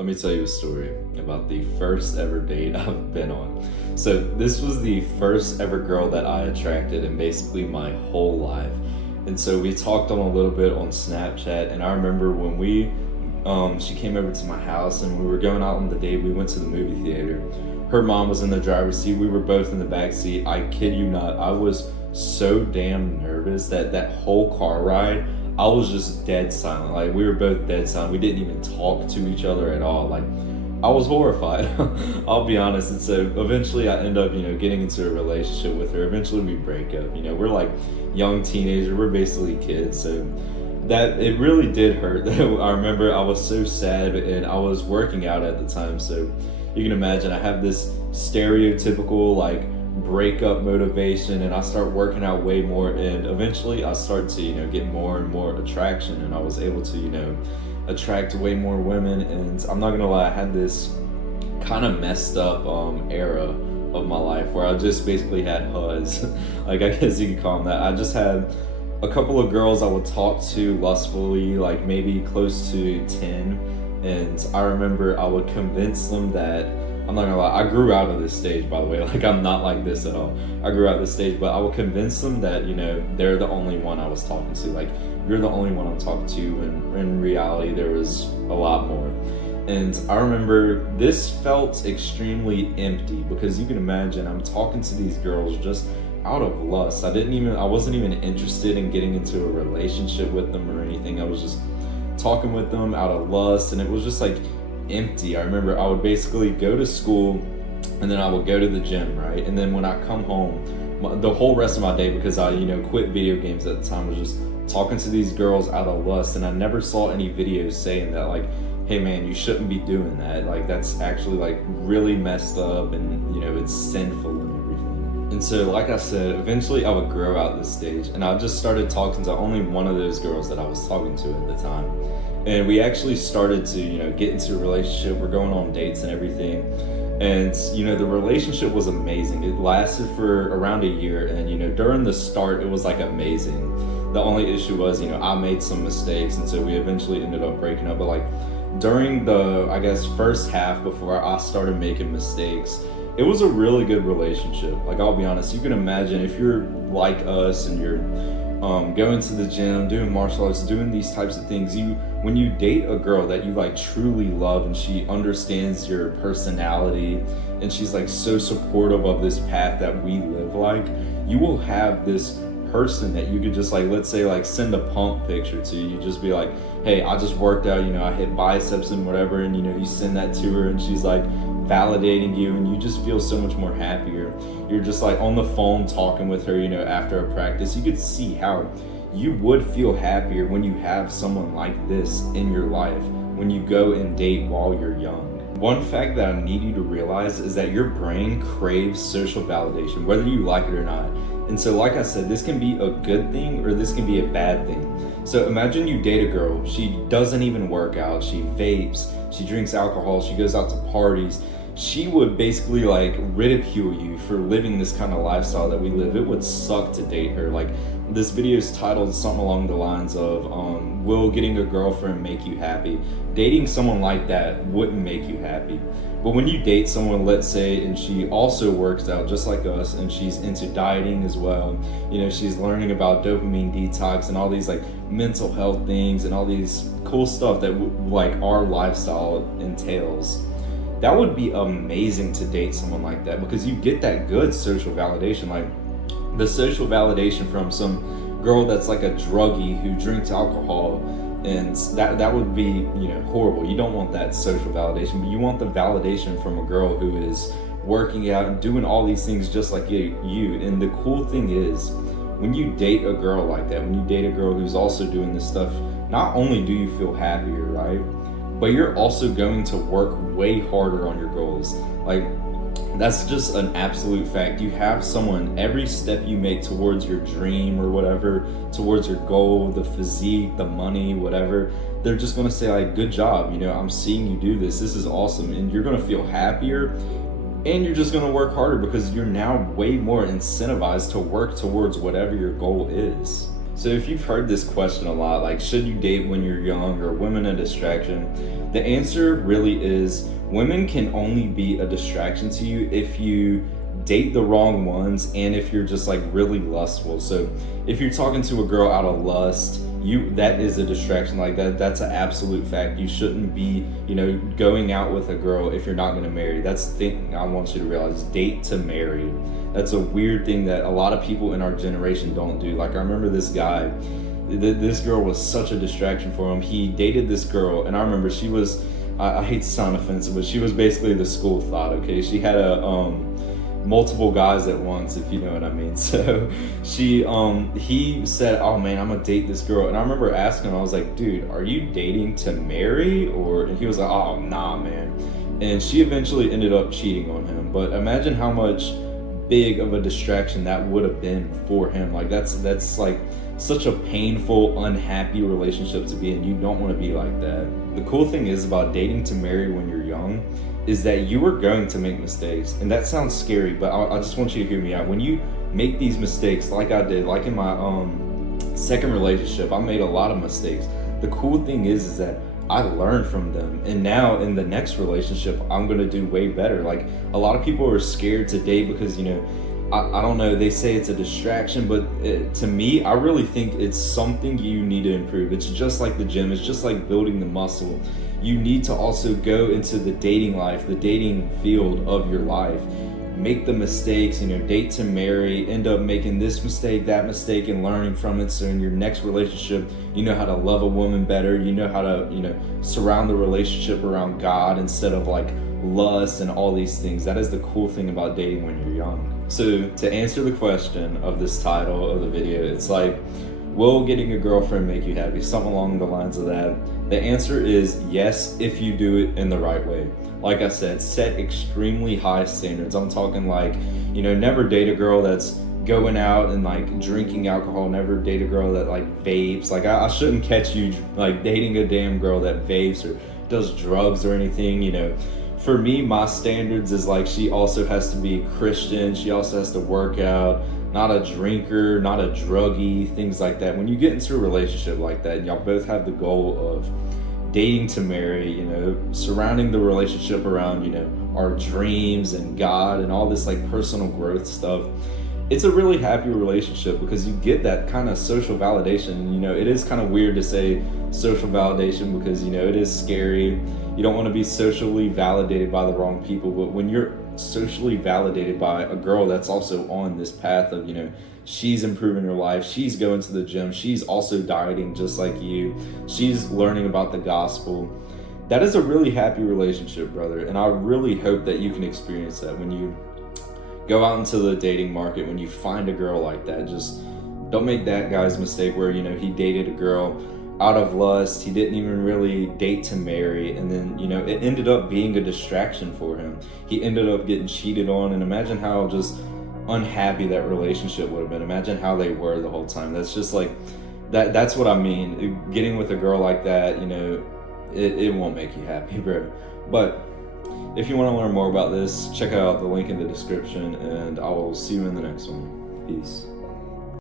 Let me tell you a story about the first ever date I've been on. So, this was the first ever girl that I attracted in basically my whole life. And so, we talked on a little bit on Snapchat. And I remember when she came over to my house and we were going out on the date, we went to the movie theater. Her mom was in the driver's seat, we were both in the back seat. I kid you not, I was so damn nervous that whole car ride I was just dead silent. Like, we were both dead silent. We didn't even talk to each other at all. Like, I was horrified. I'll be honest. And so eventually I end up, getting into a relationship with her. Eventually we break up. We're like young teenagers. We're basically kids. So that it really did hurt. I remember I was so sad and I was working out at the time. So you can imagine I have this stereotypical like breakup motivation, and I start working out way more, and eventually I start to get more and more attraction, and I was able to attract way more women. And I'm not gonna lie, I had this kind of messed up era of my life where I just basically had HUDs. Like, I guess you could call them that. I just had a couple of girls I would talk to lustfully, like maybe close to 10, and I remember I would convince them that, I'm not gonna lie, I grew out of this stage, by the way. Like, I'm not like this at all. I grew out of this stage, but I will convince them that, they're the only one I was talking to. Like, you're the only one I'm talking to, and in reality, there was a lot more. And I remember this felt extremely empty because you can imagine I'm talking to these girls just out of lust. I wasn't even interested in getting into a relationship with them or anything. I was just talking with them out of lust, and it was just like empty. I remember I would basically go to school and then I would go to the gym, right? And then when I come home, the whole rest of my day, because I quit video games at the time, was just talking to these girls out of lust. And I never saw any videos saying that, like, hey man, you shouldn't be doing that. Like, that's actually like really messed up, and it's sinful and everything. And so, like I said, eventually I would grow out this stage, and I just started talking to only one of those girls that I was talking to at the time. And we actually started to, get into a relationship. We're going on dates and everything. And, the relationship was amazing. It lasted for around a year. And, during the start, it was like amazing. The only issue was, I made some mistakes. And so we eventually ended up breaking up. But like during the, I guess, first half before I started making mistakes, it was a really good relationship. Like, I'll be honest, you can imagine if you're like us and you're going to the gym, doing martial arts, doing these types of things, when you date a girl that you like truly love and she understands your personality and she's like so supportive of this path that we live, like, you will have this person that you could just like, let's say, like, send a pump picture to. You just be like, hey, I just worked out, I hit biceps and whatever, and you send that to her and she's like validating you, and you just feel so much more happier. You're just like on the phone talking with her, after a practice. You could see how you would feel happier when you have someone like this in your life, when you go and date while you're young. One fact that I need you to realize is that your brain craves social validation, whether you like it or not. And so, like I said, this can be a good thing or this can be a bad thing. So imagine you date a girl, she doesn't even work out, she vapes, she drinks alcohol, she goes out to parties. She would basically like ridicule you for living this kind of lifestyle that we live. It would suck to date her. Like, this video is titled something along the lines of, will getting a girlfriend make you happy? Dating someone like that wouldn't make you happy. But when you date someone, let's say, and she also works out just like us, and she's into dieting as well, she's learning about dopamine detox and all these like mental health things and all these cool stuff that like our lifestyle entails. That would be amazing to date someone like that, because you get that good social validation, like the social validation from some girl that's like a druggie who drinks alcohol, and that would be horrible. You don't want that social validation, but you want the validation from a girl who is working out and doing all these things just like you. And the cool thing is, when you date a girl like that, when you date a girl who's also doing this stuff, not only do you feel happier, right, but you're also going to work way harder on your goals. Like, that's just an absolute fact. You have someone, every step you make towards your dream or whatever, towards your goal, the physique, the money, whatever, they're just gonna say like, good job, I'm seeing you do this is awesome. And you're gonna feel happier, and you're just gonna work harder because you're now way more incentivized to work towards whatever your goal is. So if you've heard this question a lot, like should you date when you're young or women a distraction? The answer really is women can only be a distraction to you if you date the wrong ones and if you're just like really lustful. So if you're talking to a girl out of lust, that is a distraction. Like that's an absolute fact. You shouldn't be, going out with a girl if you're not going to marry. That's the thing I want you to realize. Date to marry. That's a weird thing that a lot of people in our generation don't do. Like I remember this guy, this girl was such a distraction for him. He dated this girl, and I remember she was, I hate to sound offensive, but she was basically the school thought. Okay, she had multiple guys at once, if you know what I mean. So he said, oh man, I'm gonna date this girl. And I remember asking him, I was like, dude, are you dating to marry? And he was like, oh nah man. And she eventually ended up cheating on him. But imagine how much big of a distraction that would have been for him. Like that's like such a painful, unhappy relationship to be in. You don't want to be like that. The cool thing is about dating to marry when you're young is that you are going to make mistakes. And that sounds scary, but I just want you to hear me out. When you make these mistakes, like I did, like in my second relationship, I made a lot of mistakes. The cool thing is that I learned from them, and now in the next relationship I'm gonna do way better. Like a lot of people are scared to date because I don't know, they say it's a distraction, but to me, I really think it's something you need to improve. It's just like the gym, it's just like building the muscle. You need to also go into the dating life, the dating field of your life. Make the mistakes, date to marry, end up making this mistake, that mistake, and learning from it. So in your next relationship, you know how to love a woman better. You know how to, surround the relationship around God instead of like lust and all these things. That is the cool thing about dating when you're young. So to answer the question of this title of the video, it's like, will getting a girlfriend make you happy? Something along the lines of that. The answer is yes, if you do it in the right way. Like I said, set extremely high standards. I'm talking like, never date a girl that's going out and like drinking alcohol. Never date a girl that like vapes. Like I shouldn't catch you like dating a damn girl that vapes or does drugs or anything. For me, my standards is like she also has to be Christian. She also has to work out, not a drinker, not a druggie, things like that. When you get into a relationship like that, y'all both have the goal of dating to marry, surrounding the relationship around, our dreams and God and all this like personal growth stuff. It's a really happy relationship because you get that kind of social validation. It is kind of weird to say social validation because, it is scary. You don't want to be socially validated by the wrong people, but when you're socially validated by a girl that's also on this path of, she's improving her life, she's going to the gym, she's also dieting just like you, she's learning about the gospel, that is a really happy relationship, brother. And I really hope that you can experience that when you go out into the dating market. When you find a girl like that, just don't make that guy's mistake where he dated a girl out of lust. He didn't even really date to marry, and then it ended up being a distraction for him. He ended up getting cheated on, and imagine how just unhappy that relationship would have been. Imagine how they were the whole time. That's just like that's what I mean. Getting with a girl like that, it won't make you happy, bro. But if you want to learn more about this, check out the link in the description, and I will see you in the next one. Peace.